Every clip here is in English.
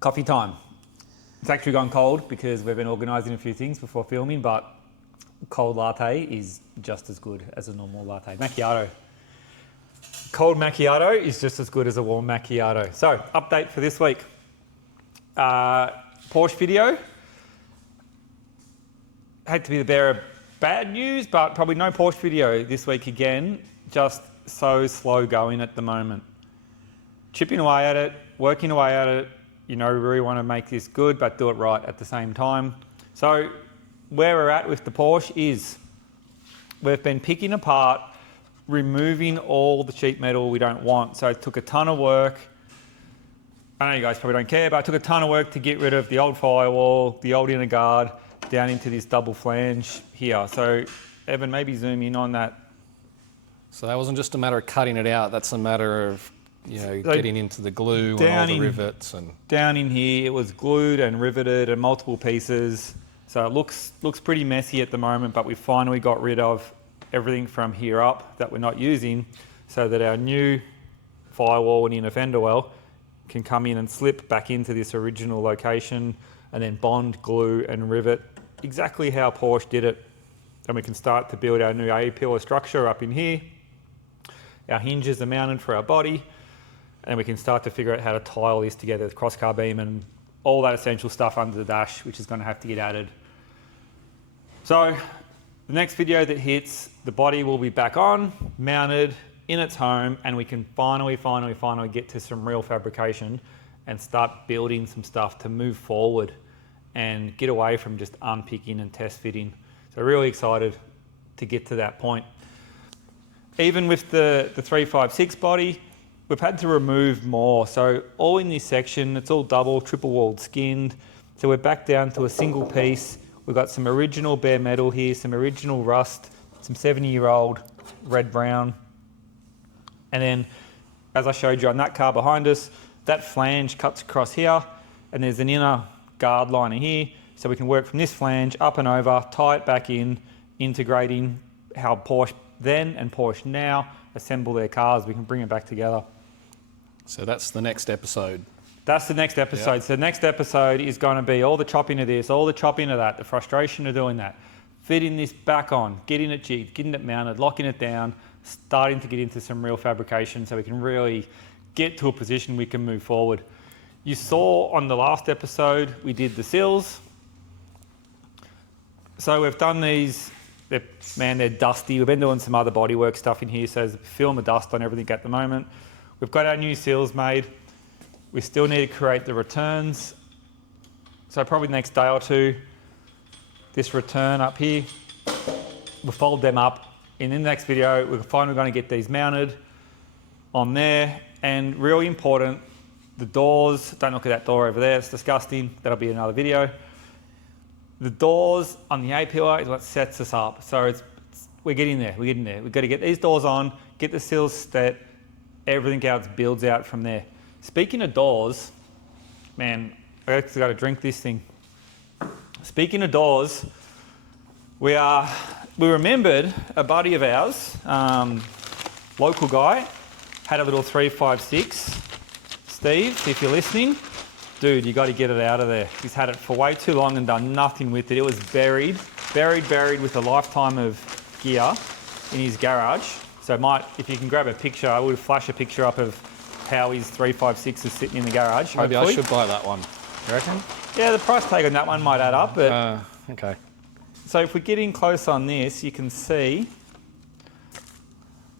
Coffee time. It's actually gone cold because we've been organising a few things before filming, but cold latte is just as good as a normal latte. Macchiato. Cold macchiato is just as good as a warm macchiato. So, update for this week. Porsche video. Hate to be the bearer of bad news, but probably no Porsche video this week again. Just so slow going at the moment. Chipping away at it, working away at it. You know, we really want to make this good, but do it right at the same time. So, where we're at with the Porsche is we've been picking apart, removing all the sheet metal we don't want. So, it took a ton of work. I know you guys probably don't care, but it took a ton of work to get rid of the old firewall, the old inner guard, down into this double flange here. So, Evan, maybe zoom in on that. So that wasn't just a matter of cutting it out, that's a matter of, you know, getting into the glue and all the rivets. And down in here, it was glued and riveted and multiple pieces. So it looks pretty messy at the moment, but we finally got rid of everything from here up that we're not using so that our new firewall and inner fender well can come in and slip back into this original location and then bond, glue and rivet exactly how Porsche did it. And we can start to build our new A-pillar structure up in here. Our hinges are mounted for our body, and we can start to figure out how to tile this together with cross-car beam and all that essential stuff under the dash, which is going to have to get added. So the next video that hits, the body will be back on, mounted, in its home, and we can finally get to some real fabrication and start building some stuff to move forward and get away from just unpicking and test fitting. So really excited to get to that point. Even with the 356 body, we've had to remove more. So all in this section, it's all double, triple walled skinned. So we're back down to a single piece. We've got some original bare metal here, some original rust, some 70-year-old red brown. And then, as I showed you on that car behind us, that flange cuts across here, and there's an inner guard liner here. So we can work from this flange up and over, tie it back in, integrating how Porsche then and Porsche now assemble their cars. We can bring it back together. so that's the next episode. That's the next episode. Yep. So the next episode is going to be all the chopping of this, all the chopping of that, the frustration of doing that, fitting this back on, getting it jigged, getting it mounted, locking it down, starting to get into some real fabrication so we can really get to a position we can move forward. You saw on the last episode, we did the sills. So we've done these, they're dusty. We've been doing some other bodywork stuff in here, so there's a film of dust on everything at the moment. We've got our new sills made. We still need to create the returns. So probably the next day or two, this return up here, we'll fold them up. In the next video, we're finally going to get these mounted on there. And really important, the doors, don't look at that door over there, it's disgusting. That'll be another video. The doors on the A-pillar is what sets us up. So we're getting there, We've got to get these doors on, get the sills set, everything else builds out from there. Speaking of doors, man, I actually got to drink this thing. Speaking of doors, we remembered a buddy of ours, local guy, had a little 356. Steve, if you're listening, dude, you got to get it out of there. He's had it for way too long and done nothing with it. It was buried with a lifetime of gear in his garage. So if you can grab a picture, I would flash a picture up of how his 356 is sitting in the garage. Maybe hopefully. I should buy that one. You reckon? Yeah, the price tag on that one might add up, but okay. So if we get in close on this, you can see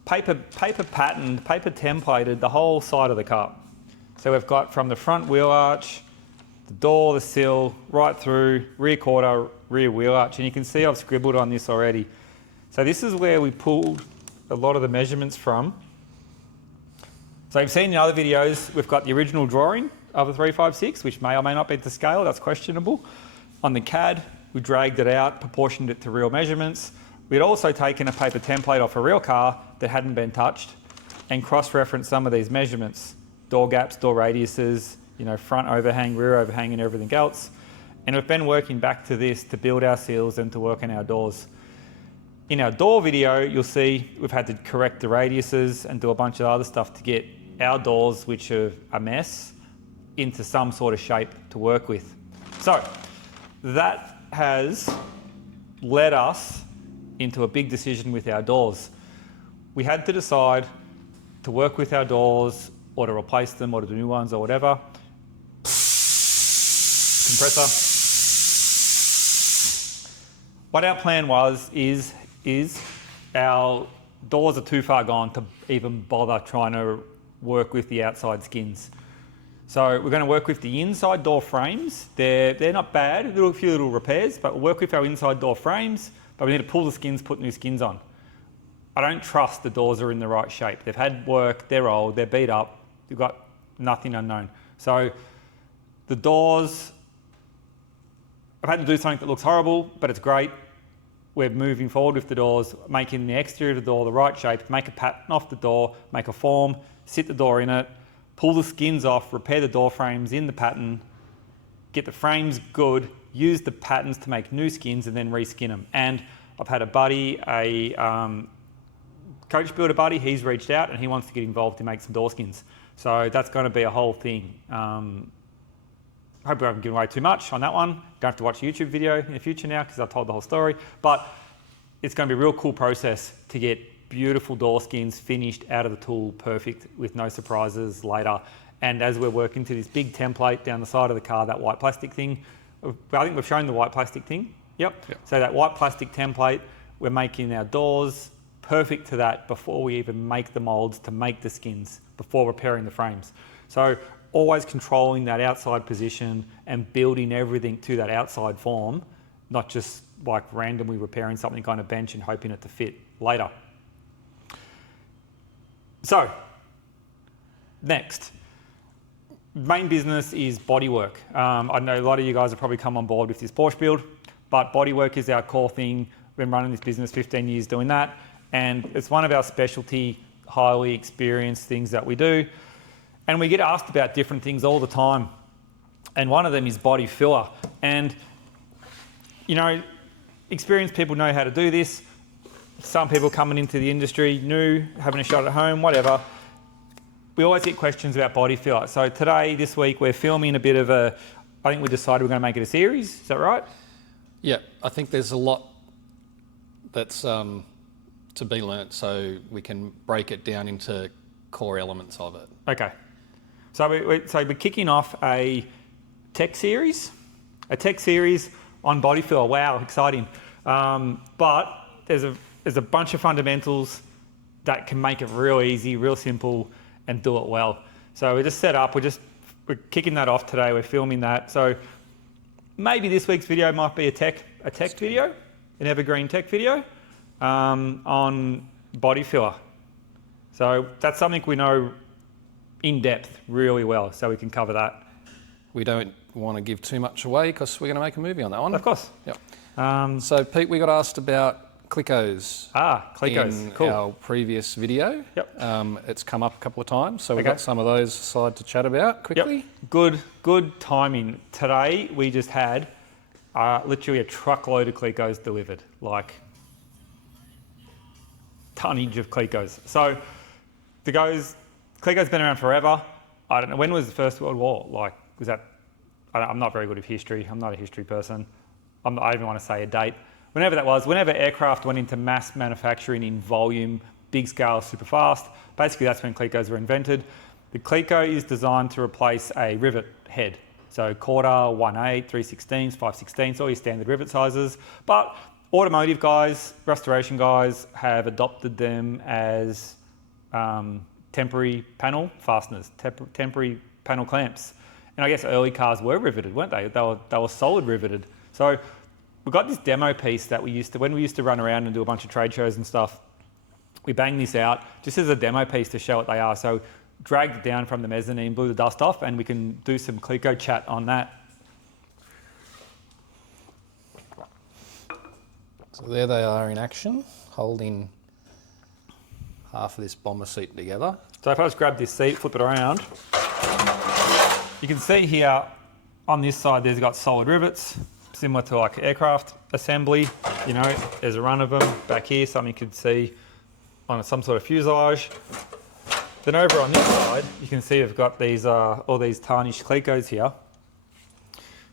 paper patterned, paper templated the whole side of the car. So we've got from the front wheel arch, the door, the sill, right through, rear quarter, rear wheel arch. And you can see I've scribbled on this already. So this is where we pulled a lot of the measurements from. So you've seen in other videos, we've got the original drawing of the 356, which may or may not be to scale, that's questionable. On the CAD, we dragged it out, proportioned it to real measurements. We'd also taken a paper template off a real car that hadn't been touched and cross-referenced some of these measurements. Door gaps, door radiuses, you know, front overhang, rear overhang and everything else. And we've been working back to this to build our seals and to work on our doors. In our door video, you'll see we've had to correct the radiuses and do a bunch of other stuff to get our doors, which are a mess, into some sort of shape to work with. So that has led us into a big decision with our doors. We had to decide to work with our doors or to replace them or to do new ones or whatever. Compressor. What our plan is our doors are too far gone to even bother trying to work with the outside skins. So we're going to work with the inside door frames. They're not bad, a few little repairs, but we'll work with our inside door frames, but we need to pull the skins, put new skins on. I don't trust the doors are in the right shape. They've had work, they're old, they're beat up, you've got nothing unknown. So the doors, I've had to do something that looks horrible, but it's great. We're moving forward with the doors, making the exterior of the door the right shape, make a pattern off the door, make a form, sit the door in it, pull the skins off, repair the door frames in the pattern, get the frames good, use the patterns to make new skins and then reskin them. And I've had a buddy, coach builder buddy, he's reached out and he wants to get involved to make some door skins. So that's going to be a whole thing. Hope we haven't given away too much on that one. Don't have to watch a YouTube video in the future now because I've told the whole story. But it's going to be a real cool process to get beautiful door skins finished out of the tool, perfect, with no surprises later. And as we're working to this big template down the side of the car, that white plastic thing, I think we've shown the white plastic thing. Yep. So that white plastic template, we're making our doors perfect to that before we even make the molds to make the skins, before repairing the frames. So always controlling that outside position and building everything to that outside form, not just like randomly repairing something on a bench and hoping it to fit later. So, next. Main business is bodywork. I know a lot of you guys have probably come on board with this Porsche build, but bodywork is our core thing. We've been running this business 15 years doing that, and it's one of our specialty, highly experienced things that we do. And we get asked about different things all the time. And one of them is body filler. And, you know, experienced people know how to do this. Some people coming into the industry, new, having a shot at home, whatever. We always get questions about body filler. So today, this week, we're filming a bit of a, I think we decided we're going to make it a series. Is that right? Yeah, I think there's a lot that's to be learnt, so we can break it down into core elements of it. Okay. So we're kicking off a tech series on body filler. Wow, exciting! But there's a bunch of fundamentals that can make it real easy, real simple, and do it well. So we just set up. We're kicking that off today. We're filming that. So maybe this week's video might be a tech video, an evergreen tech video on body filler. So that's something we know in depth really well, so we can cover that. We don't want to give too much away because we're going to make a movie on that one. Of course. Yep. So Pete, we got asked about Clecos. Clecos. In cool. our previous video. Yep. It's come up a couple of times, so we've got some of those aside to chat about quickly. Yep. Good timing. Today we just had literally a truckload of Clecos delivered, like tonnage of Clecos. So Cleco's been around forever. I don't know, when was the First World War? Like, was that, I'm not very good at history. I'm not a history person. I don't even want to say a date. Whenever that was, whenever aircraft went into mass manufacturing in volume, big scale, super fast, basically that's when Clecos were invented. The Cleco is designed to replace a rivet head. So quarter, 1/8, 3/16, 5/16, all your standard rivet sizes. But automotive guys, restoration guys have adopted them as temporary panel fasteners, temporary panel clamps. And I guess early cars were riveted, weren't they? They were solid riveted. So we've got this demo piece that when we used to run around and do a bunch of trade shows and stuff, we banged this out just as a demo piece to show what they are. So dragged it down from the mezzanine, blew the dust off, and we can do some Cleco chat on that. So there they are in action, holding half of this bomber seat together. So if I just grab this seat, flip it around, you can see here on this side there's got solid rivets. similar to like aircraft assembly. You know, there's a run of them back here, something you could see on some sort of fuselage. Then over on this side, you can see we've got these all these tarnished Clecos here.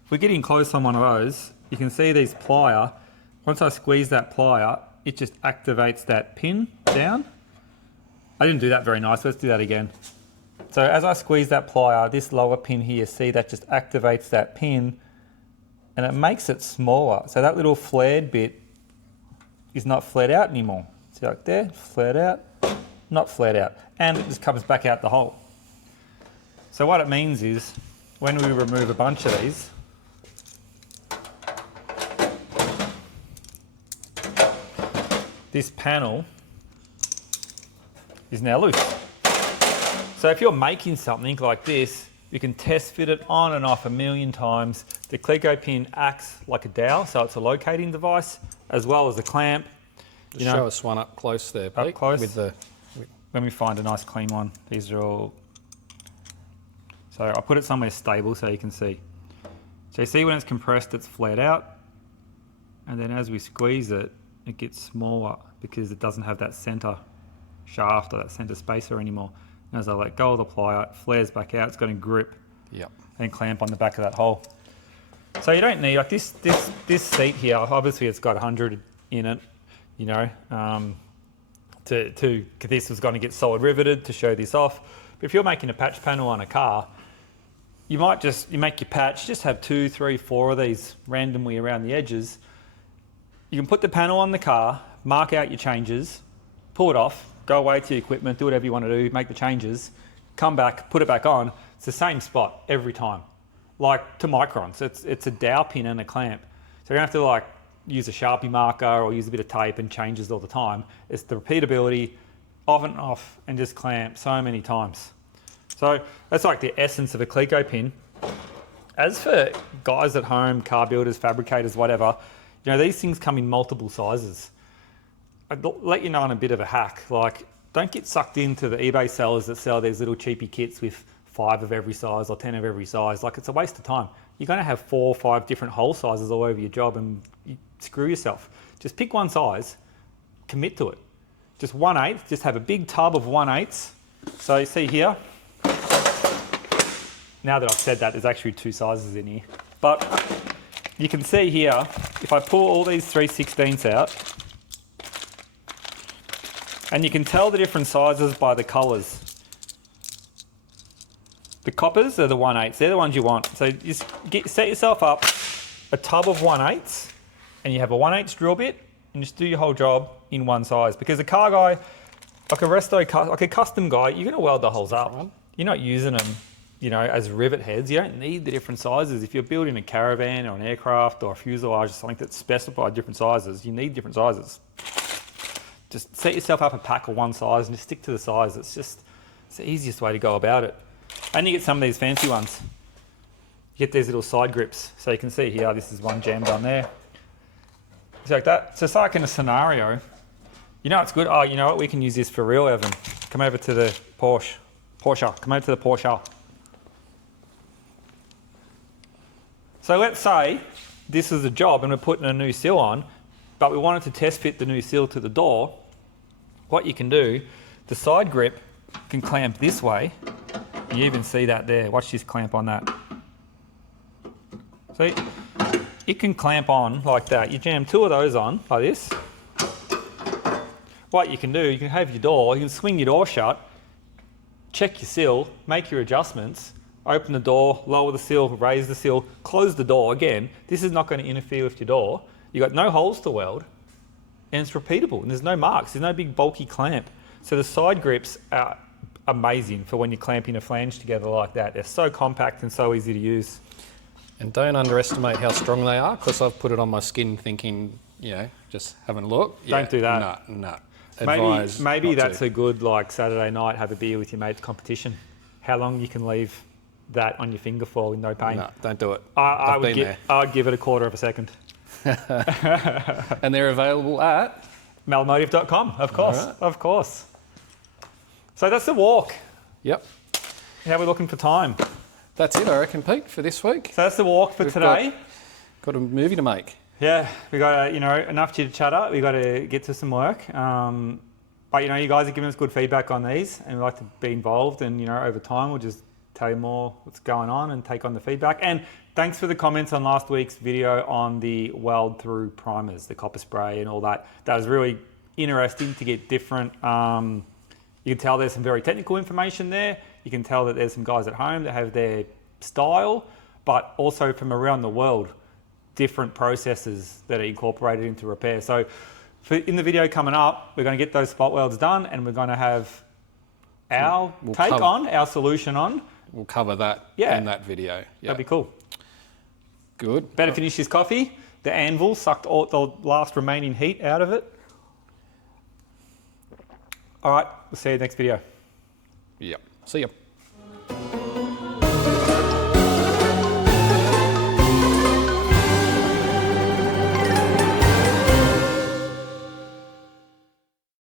If we get in close on one of those, you can see these plier. Once I squeeze that plier, it just activates that pin down. I didn't do that very nice, let's do that again. So as I squeeze that plier, this lower pin here, see that just activates that pin and it makes it smaller. So that little flared bit is not flared out anymore. See like there, flared out, not flared out. And it just comes back out the hole. So what it means is, when we remove a bunch of these, this panel is now loose. So if you're making something like this, you can test fit it on and off a million times. The Cleco pin acts like a dowel, so it's a locating device, as well as a clamp. Just show us one up close there, Pete. Up close? With the... Let me find a nice clean one. These are all... So I'll put it somewhere stable so you can see. So you see when it's compressed, it's flared out. And then as we squeeze it, it gets smaller because it doesn't have that center shaft or that center spacer anymore. And as I let go of the plier, it flares back out. It's going to grip and clamp on the back of that hole. So you don't need, like this seat here, obviously it's got 100 in it, you know, this was going to get solid riveted to show this off. But if you're making a patch panel on a car, you might you make your patch, just have 2, 3, 4 of these randomly around the edges. You can put the panel on the car, mark out your changes, pull it off, go away to your equipment, do whatever you want to do, make the changes, come back, put it back on. It's the same spot every time, like to microns. It's a dowel pin and a clamp. So you don't have to like use a Sharpie marker or use a bit of tape and changes all the time. It's the repeatability, off and off, and just clamp so many times. So that's like the essence of a Cleco pin. As for guys at home, car builders, fabricators, whatever, you know, these things come in multiple sizes. I'd let you know on a bit of a hack, like don't get sucked into the eBay sellers that sell these little cheapy kits with 5 of every size or 10 of every size. Like it's a waste of time. You're going to have 4 or 5 different hole sizes all over your job and you screw yourself. Just pick one size, commit to it. Just 1/8, just have a big tub of 1/8. So you see here, now that I've said that, there's actually 2 sizes in here. But you can see here, if I pull all these 3/16ths out, and you can tell the different sizes by the colours. The coppers are the 1/8, they're the ones you want. So just set yourself up a tub of 1/8, and you have a 1/8 drill bit, and just do your whole job in one size. Because a car guy, like a resto, like a custom guy, you're gonna weld the holes up. You're not using them, you know, as rivet heads. You don't need the different sizes. If you're building a caravan or an aircraft or a fuselage or something that's specified different sizes, you need different sizes. Just set yourself up a pack of one size and just stick to the size. It's the easiest way to go about it. And you get some of these fancy ones. You get these little side grips. So you can see here, this is one jammed on there. It's like that. So it's like in a scenario, you know it's good. Oh, you know what? We can use this for real, Evan. Come over to the Porsche. Come over to the Porsche. So let's say this is a job and we're putting a new sill on, but we wanted to test fit the new sill to the door. What you can do, the side grip can clamp this way. You even see that there. Watch this clamp on that. See, it can clamp on like that. You jam 2 of those on like this. What you can do, you can have your door, you can swing your door shut, check your sill, make your adjustments, open the door, lower the sill, raise the sill, close the door. Again, this is not going to interfere with your door. You've got no holes to weld, and it's repeatable, and there's no marks, there's no big bulky clamp. So the side grips are amazing for when you're clamping a flange together like that. They're so compact and so easy to use. And don't underestimate how strong they are, because I've put it on my skin thinking, you know, just having a look. Don't do that. No. Maybe that's a good, like, Saturday night, have a beer with your mates competition. How long you can leave that on your finger for with no pain. No, don't do it. I'd give it a quarter of a second. And they're available at? Melomotive.com, of course, right. Of course. So that's the walk. Yep. How are we looking for time? That's it, I reckon, Pete, for this week. So that's the walk for today. Got a movie to make. Yeah, we got enough chitter chatter. We got to get to some work. But you guys are giving us good feedback on these, and we like to be involved. And over time, we'll just tell you more what's going on and take on the feedback. And thanks for the comments on last week's video on the weld through primers, the copper spray and all that. That was really interesting to get different. You can tell there's some very technical information there. You can tell that there's some guys at home that have their style, but also from around the world, different processes that are incorporated into repair. So in the video coming up, we're going to get those spot welds done, and we're going to have our our solution on. We'll cover that in that video. Yep. That'd be cool. Good. Better finish his coffee. The anvil sucked all the last remaining heat out of it. All right, we'll see you next video. Yep. See ya.